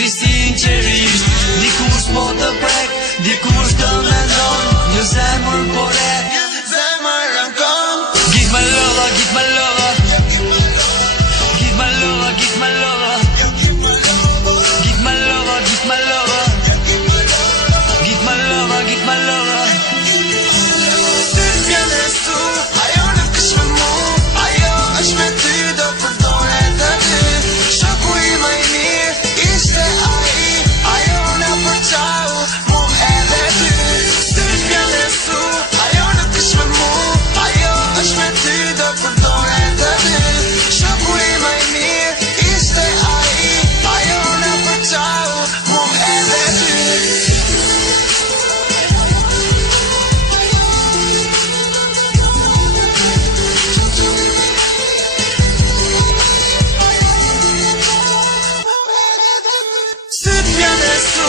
Njëri sinqerisht, dikush po të prek, dikush të mendon, një zemër po re, zemër ankon. Give my love, give my love, give my love, give my love, give my love, give my love, give my love, give my love. Syt vjen e su, ajo nuk është me mu, ajo është me ty, do përdore të ty. Shoku i më i mirë ishte ai, ajo na përqau, mu edhe ty. Syt vjen e su, ajo nuk është me mu, ajo është me ty, do përdore të ty. Shoku i më i mirë ishte ai, ajo na përqau, mu edhe ty. Syt vjen e su,